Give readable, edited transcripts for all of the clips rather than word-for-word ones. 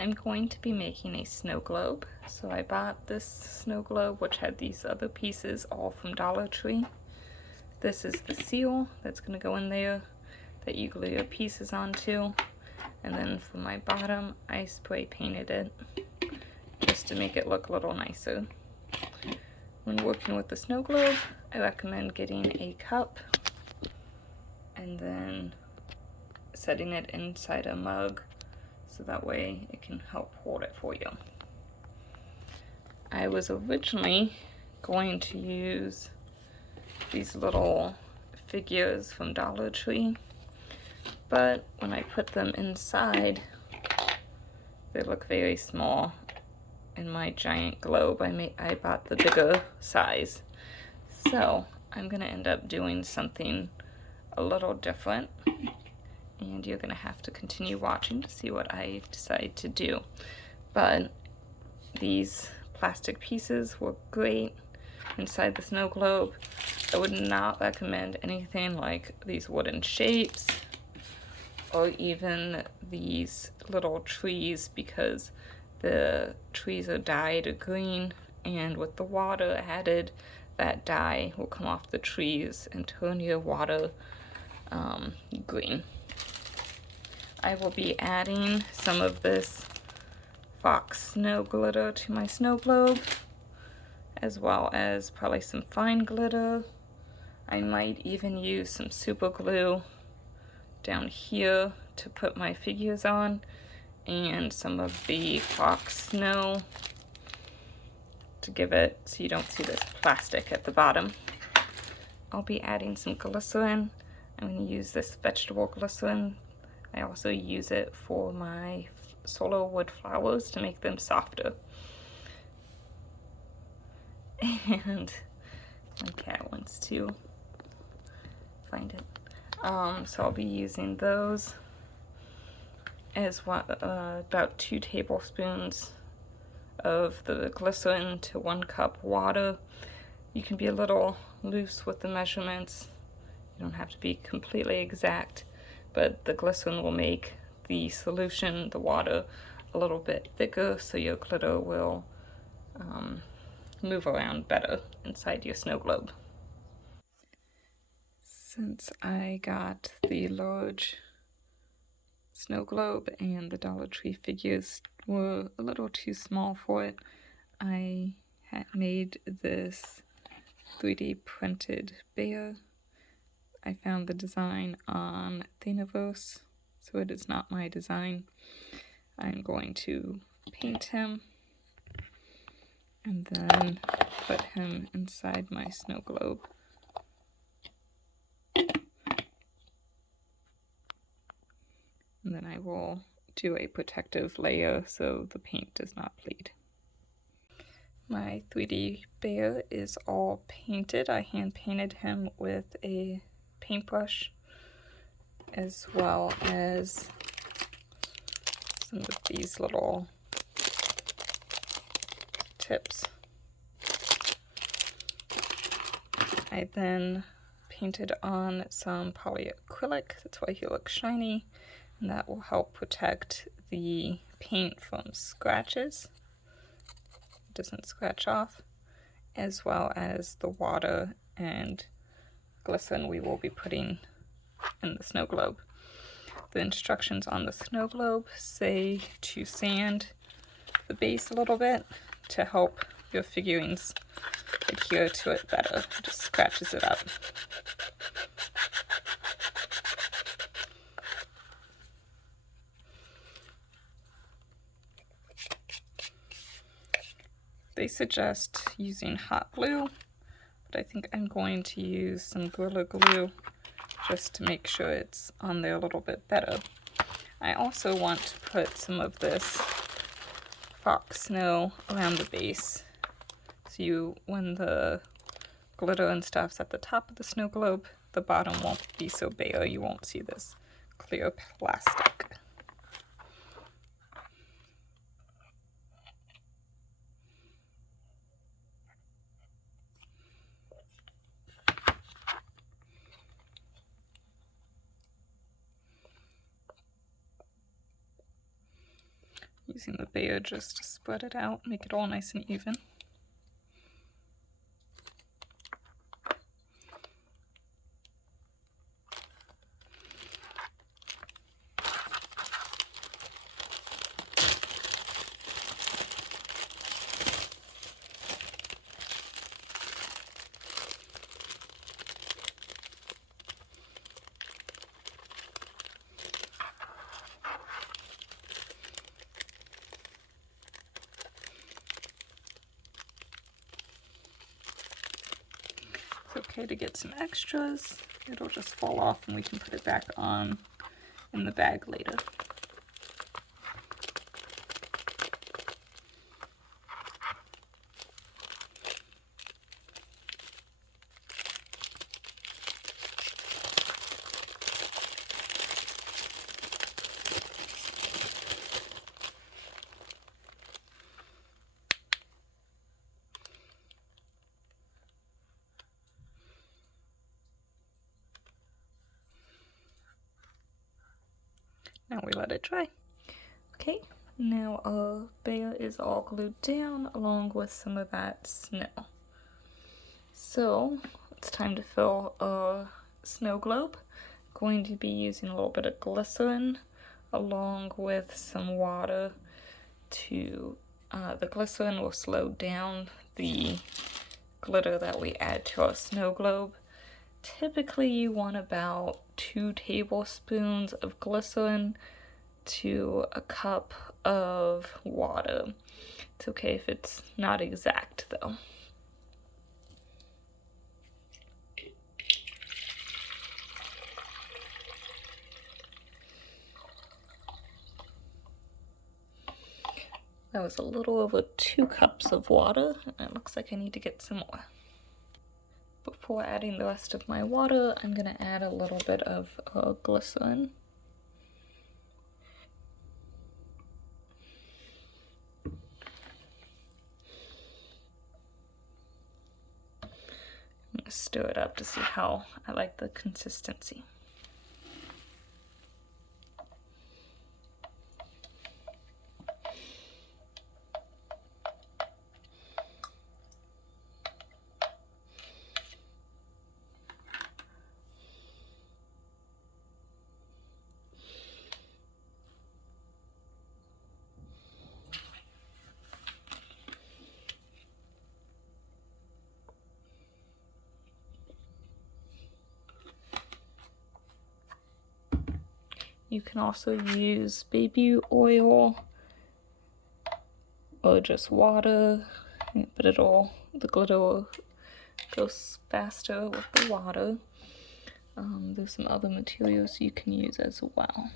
I'm going to be making a snow globe. So I bought this snow globe, which had these other pieces all from Dollar Tree. This is the seal that's going to go in there that you glue your pieces onto. And then for my bottom, I spray painted it just to make it look a little nicer. When working with the snow globe, I recommend getting a cup and then setting it inside a mug so that way it can help hold it for you. I was originally going to use these little figures from Dollar Tree, but when I put them inside, they look very small. In my giant globe, I bought the bigger size. So I'm gonna end up doing something a little different, and you're gonna have to continue watching to see what I decide to do. But these plastic pieces were great inside the snow globe. I would not recommend anything like these wooden shapes or even these little trees, because the trees are dyed green, and with the water added, that dye will come off the trees and turn your water green. I will be adding some of this Fox snow glitter to my snow globe, as well as probably some fine glitter. I might even use some super glue down here to put my figures on, and some of the Fox snow to give it so you don't see this plastic at the bottom. I'll be adding some glycerin. I'm going to use this vegetable glycerin. I also use it for my solar wood flowers to make them softer. And my cat wants to find it. So I'll be using those as well, about 2 tablespoons of the glycerin to 1 cup water. You can be a little loose with the measurements. You don't have to be completely exact, but the glycerin will make the solution, the water, a little bit thicker, so your glitter will move around better inside your snow globe. Since I got the large snow globe and the Dollar Tree figures were a little too small for it, I had made this 3D printed bear. I found the design on Thingiverse, so it is not my design. I'm going to paint him and then put him inside my snow globe. And then I will do a protective layer so the paint does not bleed. My 3D bear is all painted. I hand painted him with a paintbrush, as well as some of these little tips. I then painted on some polyacrylic, that's why he looks shiny, and that will help protect the paint from scratches. It doesn't scratch off, as well as the water and glycerin we will be putting in the snow globe. The instructions on the snow globe say to sand the base a little bit to help your figurines adhere to it better. It just scratches it up. They suggest using hot glue, but I think I'm going to use some Gorilla Glue just to make sure it's on there a little bit better. I also want to put some of this Fox snow around the base, so when the glitter and stuff's at the top of the snow globe, the bottom won't be so bare. You won't see this clear plastic. Using the Bear just to spread it out, make it all nice and even. It's okay to get some extras. It'll just fall off and we can put it back on in the bag later. Now we let it dry. Okay, now our Bear is all glued down along with some of that snow. So it's time to fill a snow globe. Going to be using a little bit of glycerin along with some water to, the glycerin will slow down the glitter that we add to our snow globe. Typically you want about 2 tablespoons of glycerin to a cup of water. It's okay if it's not exact though. That was a little over 2 cups of water, and it looks like I need to get some more. Before adding the rest of my water, I'm going to add a little bit of glycerin. I'm going to stir it up to see how I like the consistency. You can also use baby oil or just water, but the glitter will go faster with the water. There's some other materials you can use as well.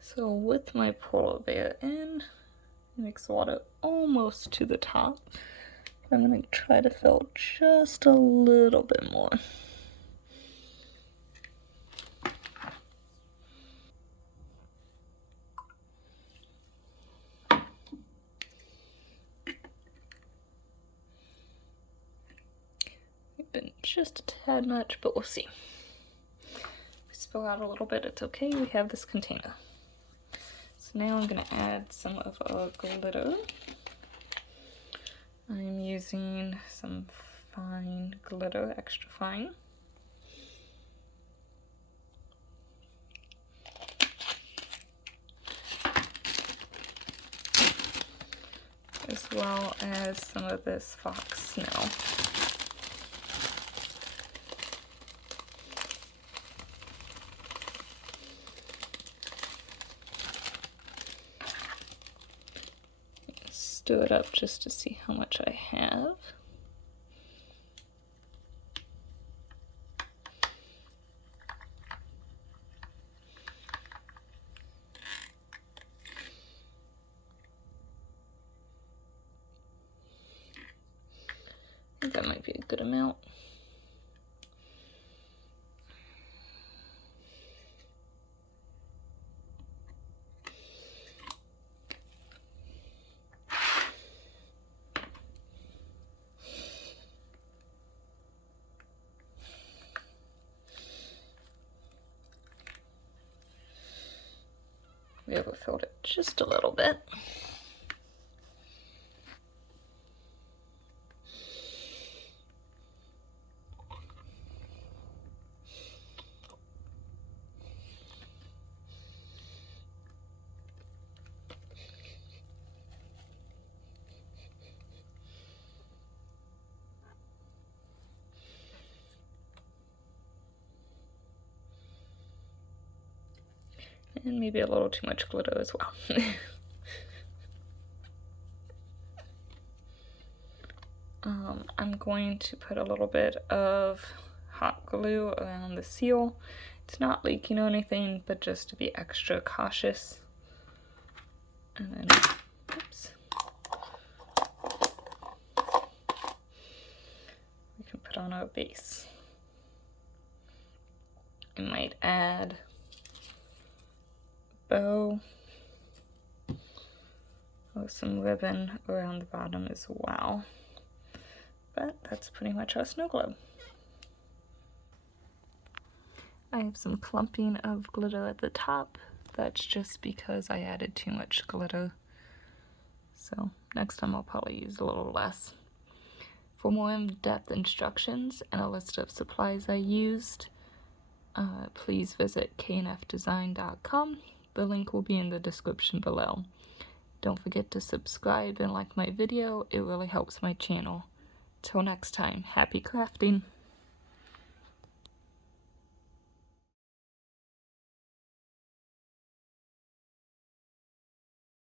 So with my polar bear in, mix water almost to the top. I'm going to try to fill just a little bit more. Been just a tad much, but we'll see. If we spill out a little bit, it's okay. We have this container. So now I'm going to add some of our glitter. I'm using some fine glitter, extra fine. As well as some of this fox snow. Stir it up just to see how much I have. I think that might be a good amount. We overfilled it just a little bit. And maybe a little too much glitter as well. I'm going to put a little bit of hot glue around the seal. It's not leaking or anything, but just to be extra cautious. And then, oops. We can put on our base. I might add a bow or some ribbon around the bottom as well. But that's pretty much our snow globe. I have some clumping of glitter at the top. That's just because I added too much glitter. So next time I'll probably use a little less. For more in-depth instructions and a list of supplies I used, please visit knfdesign.com. The link will be in the description below. Don't forget to subscribe and like my video. It really helps my channel. Till next time, happy crafting!